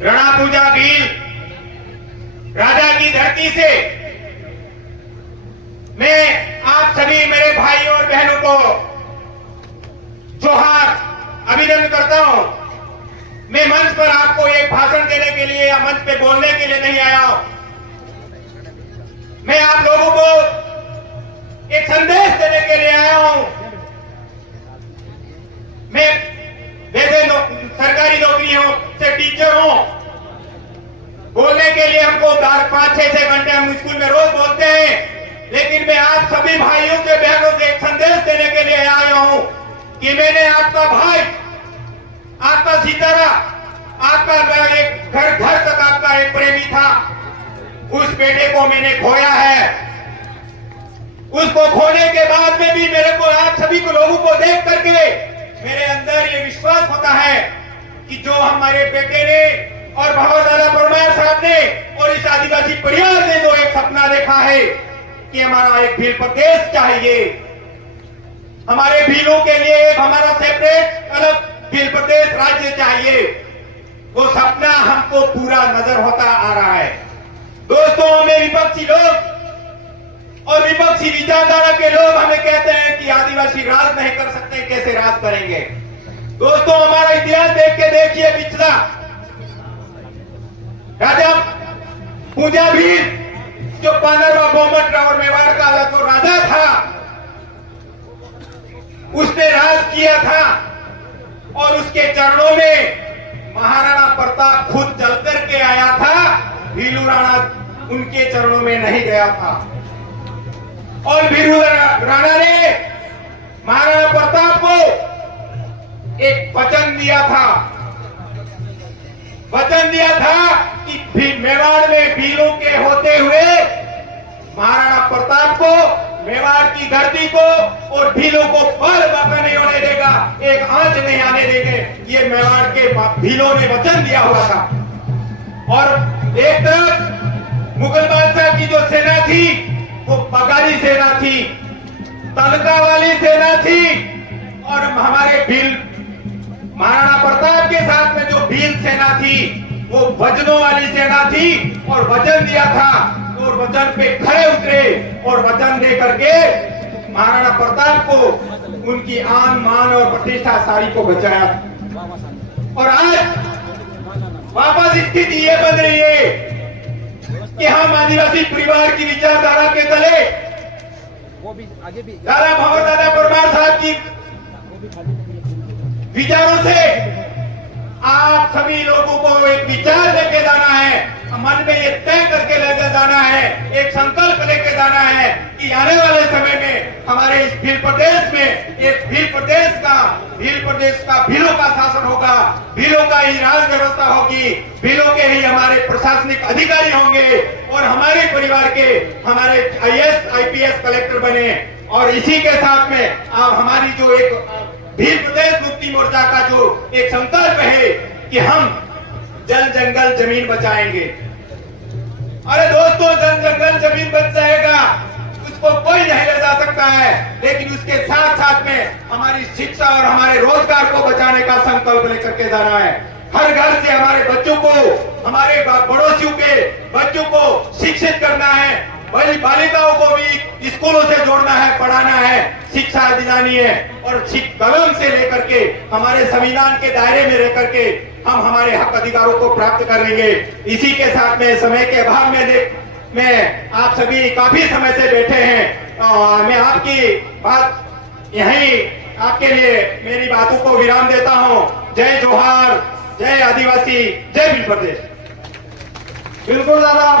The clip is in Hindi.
रणा पूजा भील राजा की धरती से मैं आप सभी मेरे भाइयों और बहनों को जोहार अभिनंदन करता हूं। मैं मंच पर आपको एक भाषण देने के लिए या मंच पे बोलने के लिए नहीं आया हूं। मैं आप लोगों को एक संदेश देने के लिए आया हूं। मैं वैसे सरकारी नौकरियों से टीचर हूं। बोलने के लिए हमको 5-6 घंटे हम स्कूल में रोज बोलते हैं, लेकिन मैं आप सभी भाइयों से बहनों से एक संदेश देने के लिए आया हूं कि मैंने आपका भाई, आपका सीतारा, आपका एक घर तक आपका एक प्रेमी था, उस बेटे को मैंने खोया है। उसको खोने के बाद में भी मेरे को आप सभी को लोगों को देख करके मेरे अंदर ये विश्वास होता है कि जो हमारे बेटे ने और भगवदादा परमार साहब ने और इस आदिवासी परिवार ने जो एक सपना देखा है कि हमारा एक भील प्रदेश चाहिए, हमारे भीलों के लिए एक हमारा सेपरेट अलग भील प्रदेश राज्य चाहिए, वो सपना हमको पूरा नजर होता आ रहा है। दोस्तों, हमें विपक्षी लोग और विपक्षी विचारधारा के लोग हमें कहते हैं कि आदिवासी राज नहीं कर सकते, कैसे राज करेंगे। दोस्तों, हमारा इतिहास देख के देखिए, पिछला राजा पूजा भील जो 15वां बोमट और मेवाड़ का जो राजा था, उसने राज किया था और उसके चरणों में महाराणा प्रताप खुद चल करके आया था। भीलू राणा उनके चरणों में नहीं गया था और भीलू राणा ने महाराणा प्रताप को एक वचन दिया था कि मेवाड़ में भीलों के होते हुए महाराणा प्रताप को, मेवाड़ की धरती को और भीलों को पल बाका नहीं होने देगा, एक आंच नहीं आने देंगे। ये मेवाड़ के भीलों ने वचन दिया हुआ था। और एक तरफ मुगल बादशाह की जो सेना थी वो बगारी सेना थी, तनका वाली सेना थी, और हमारे भील महाराणा प्रताप के साथ में जो भील सेना थी वो वचनों वाली सेना थी और वचन दिया था और वचन पे खड़े उतरे और वचन दे करके महाराणा प्रताप को उनकी आन मान और प्रतिष्ठा सारी को बचाया। और आज वापस स्थिति ये बन रही है कि हम आदिवासी परिवार की विचारधारा के तले दादा भगवदादा परमार साहब की विचारों से आप सभी लोगों को एक विचार लेके जाना है, मन में ये तय करके लेके जाना है, एक संकल्प लेके जाना है कि आने वाले समय में हमारे इस भील प्रदेश में एक भील प्रदेश का भीलों का शासन होगा, भीलों का ही राज व्यवस्था होगी, भीलों के ही हमारे प्रशासनिक अधिकारी होंगे और हमारे परिवार के हमारे IAS IPS कलेक्टर बने। और इसी के साथ में अब हमारी जो एक भील प्रदेश मुक्ति मोर्चा का जो एक संकल्प है कि हम जल जंगल जमीन बचाएंगे। अरे दोस्तों, जल जंगल जमीन बच जाएगा, उसको कोई नहीं ले जा सकता है, लेकिन उसके साथ साथ में हमारी शिक्षा और हमारे रोजगार को बचाने का संकल्प लेकर के जाना है। हर घर से हमारे बच्चों को, हमारे पड़ोसियों के बच्चों को शिक्षित करना है, बालिकाओं को भी स्कूलों से जोड़ना है, पढ़ाना है, शिक्षा दिलानी है और कलम से लेकर के हमारे संविधान के दायरे में रह करके हम हमारे हक अधिकारों को प्राप्त करेंगे। इसी के साथ में समय के अभाव में आप सभी काफी समय से बैठे हैं, मैं आपकी बात यहीं आपके लिए मेरी बातों को विराम देता हूं। जय जोहार, जय आदिवासी, जय भील प्रदेश। बिल्कुल दादा।